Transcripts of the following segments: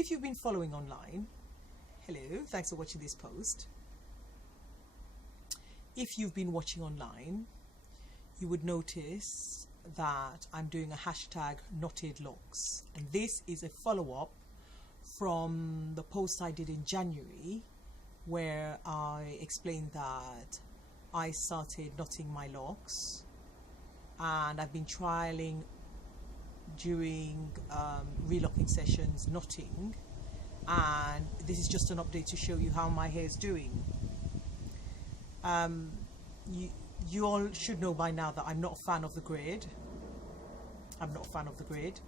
if you've been following online, hello, thanks for watching this post. If you've been watching online, you would notice that I'm doing a hashtag knotted locks, and this is a follow-up from the post I did in January where I explained that I started knotting my locks, and I've been trialing during relocking sessions knotting, and this is just an update to show you how my hair is doing. You all should know by now that I'm not a fan of the grid. I'm not a fan of the grid,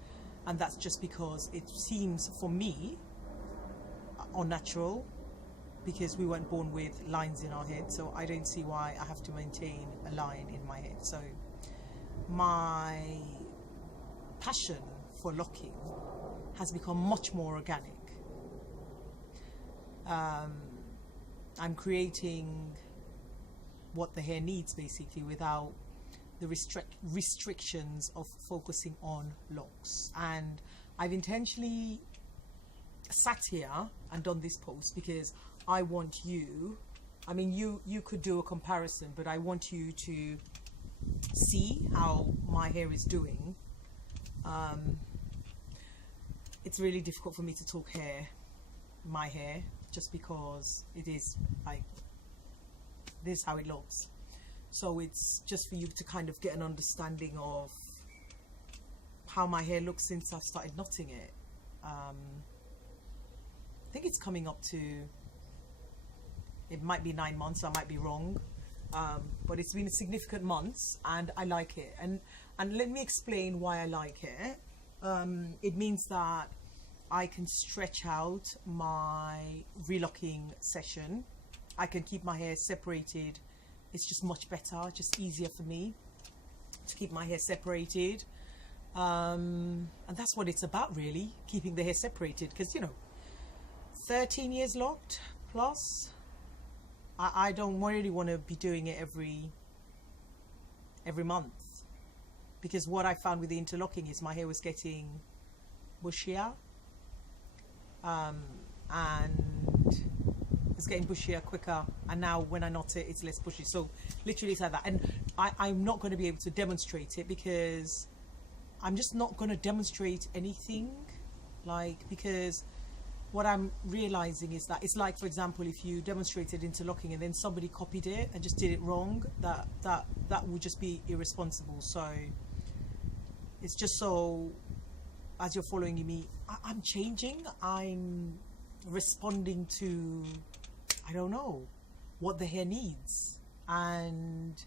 and that's just because it seems for me unnatural, because we weren't born with lines in our head, so I don't see why I have to maintain a line in my head. So my passion for locking has become much more organic. I'm creating what the hair needs basically without the restrictions of focusing on locks. And I've intentionally sat here and done this post because I want you, I mean you could do a comparison, but I want you to see how my hair is doing. It's really difficult for me to talk my hair, just because it is like this is how it looks. So it's just for you to kind of get an understanding of how my hair looks since I've started knotting it. I think it's coming up to, it might be 9 months, I might be wrong, but it's been a significant months, and I like it. And let me explain why I like it. It means that I can stretch out my relocking session. I can keep my hair separated. It's just much better, just easier for me to keep my hair separated. And that's what it's about, really, keeping the hair separated, because, you know, 13 years locked plus, I don't really want to be doing it every month, because what I found with the interlocking is my hair was getting bushier, and it's getting bushier quicker, and now when I knot it, it's less bushy. So literally it's like that. And I'm not going to be able to demonstrate it, because I'm just not going to demonstrate anything, like, because what I'm realizing is that it's like, for example, if you demonstrated interlocking and then somebody copied it and just did it wrong, that would just be irresponsible. So it's just, so as you're following me, I'm changing, I'm responding to, I don't know, what the hair needs, and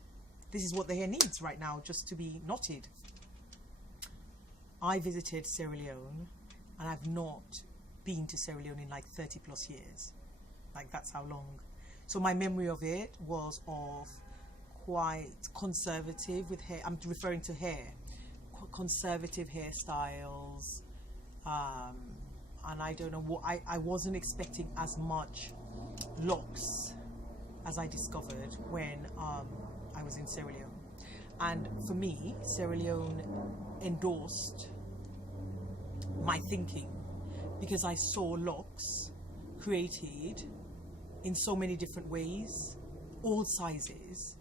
this is what the hair needs right now, just to be knotted. I visited Sierra Leone, and I've not been to Sierra Leone in like 30 plus years. Like, that's how long. So my memory of it was of quite conservative with hair. I'm referring to hair, conservative hairstyles, and I don't know what, I wasn't expecting as much locks as I discovered when I was in Sierra Leone. And for me, Sierra Leone endorsed my thinking, because I saw locks created in so many different ways, all sizes,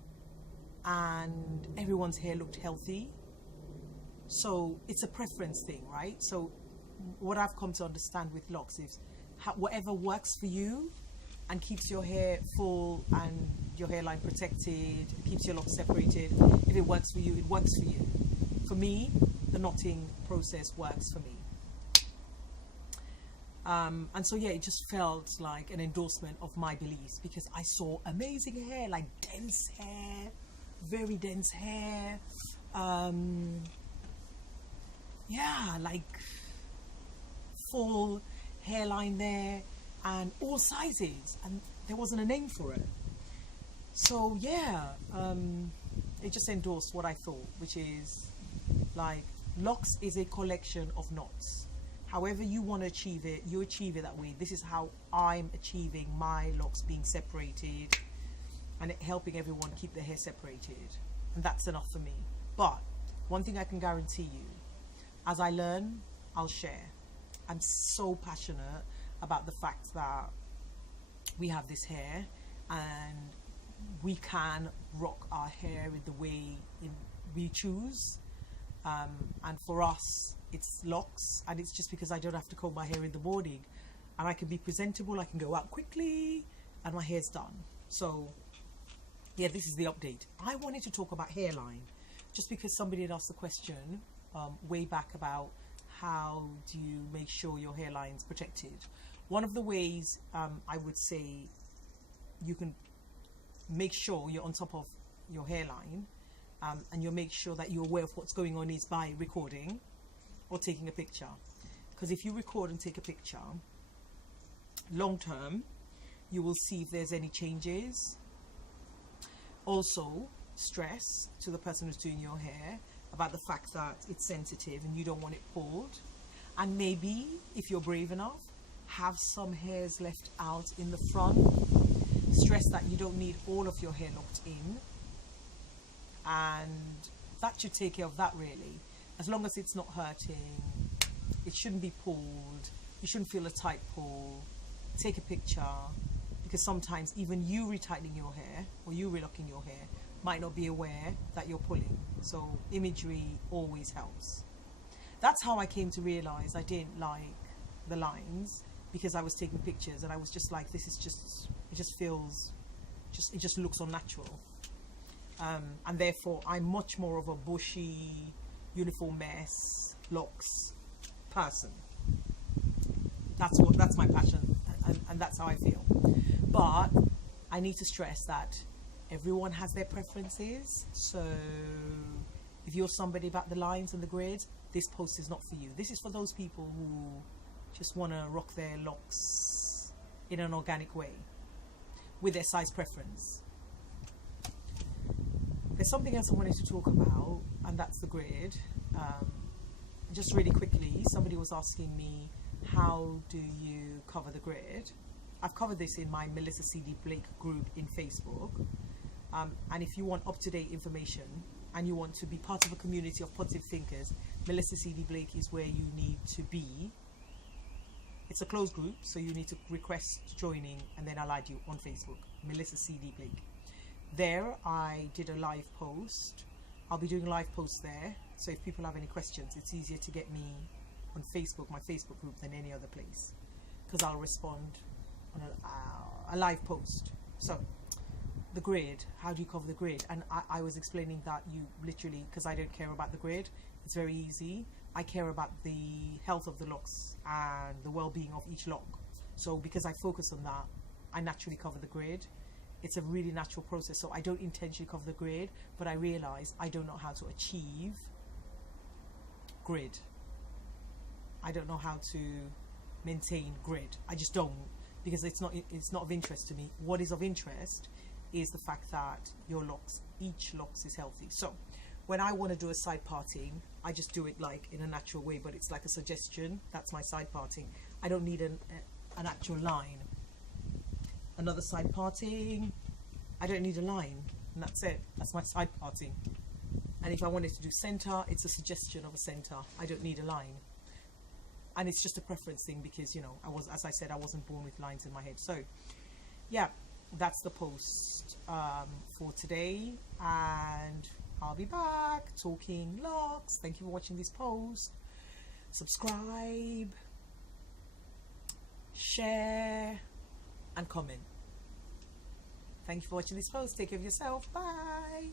and everyone's hair looked healthy. So it's a preference thing, right? So what I've come to understand with locks is whatever works for you and keeps your hair full and your hairline protected, keeps your locks separated. If it works for you, it works for you. For me, the knotting process works for me. And so yeah, it just felt like an endorsement of my beliefs, because I saw amazing hair, like dense hair, very dense hair, yeah, like full hairline there, and all sizes, and there wasn't a name for it. So yeah, it just endorsed what I thought, which is like, locks is a collection of knots. However you want to achieve it, you achieve it that way. This is how I'm achieving my locks being separated and helping everyone keep their hair separated. And that's enough for me. But one thing I can guarantee you, as I learn, I'll share. I'm so passionate about the fact that we have this hair and we can rock our hair in the way we choose. And for us, it's locks, and it's just because I don't have to comb my hair in the morning, and I can be presentable, I can go out quickly, and my hair's done. So yeah, this is the update. I wanted to talk about hairline, just because somebody had asked the question way back about how do you make sure your hairline's protected. One of the ways I would say you can make sure you're on top of your hairline, and you'll make sure that you're aware of what's going on, is by recording or taking a picture. Because if you record and take a picture, long term, you will see if there's any changes. Also, stress to the person who's doing your hair about the fact that it's sensitive and you don't want it pulled. And maybe, if you're brave enough, have some hairs left out in the front. Stress that you don't need all of your hair locked in, and that should take care of that, really. As long as it's not hurting, it shouldn't be pulled, you shouldn't feel a tight pull. Take a picture, because sometimes even you retightening your hair or you relocking your hair might not be aware that you're pulling. So imagery always helps. That's how I came to realize I didn't like the lines, because I was taking pictures and I was just like, this is just, it just feels, it just looks unnatural. And therefore I'm much more of a bushy, uniform mess, locks person. That's my passion, and that's how I feel. But I need to stress that everyone has their preferences. So if you're somebody about the lines and the grids, this post is not for you. This is for those people who just want to rock their locks in an organic way with their size preference. There's something else I wanted to talk about, and that's the grid. Just really quickly, somebody was asking me, how do you cover the grid? I've covered this in my Melissa C.D. Blake group in Facebook. And if you want up-to-date information and you want to be part of a community of positive thinkers, Melissa C.D. Blake is where you need to be. It's a closed group, so you need to request joining, and then I'll add you on Facebook, Melissa C.D. Blake. There I did a live post. I'll be doing live posts there, so if people have any questions, it's easier to get me on Facebook, my Facebook group, than any other place, because I'll respond on a live post. So the grid, how do you cover the grid? And I was explaining that you literally, because I don't care about the grid, it's very easy. I care about the health of the locks and the well-being of each lock. So because I focus on that, I naturally cover the grid. It's a really natural process, so I don't intentionally cover the grid, but I realize I don't know how to achieve grid. I don't know how to maintain grid. I just don't, because it's not of interest to me. What is of interest is the fact that your locks, each locks is healthy. So when I want to do a side parting, I just do it like in a natural way, but it's like a suggestion. That's my side parting. I don't need an actual line. Another side parting, I don't need a line, and that's it. That's my side parting. And if I wanted to do center, it's a suggestion of a center. I don't need a line. And it's just a preference thing, because, you know, as I said, I wasn't born with lines in my head. So yeah, that's the post for today, and I'll be back talking locks. Thank you for watching this post. Subscribe, share, and comment. Thank you for watching this post. Take care of yourself. Bye.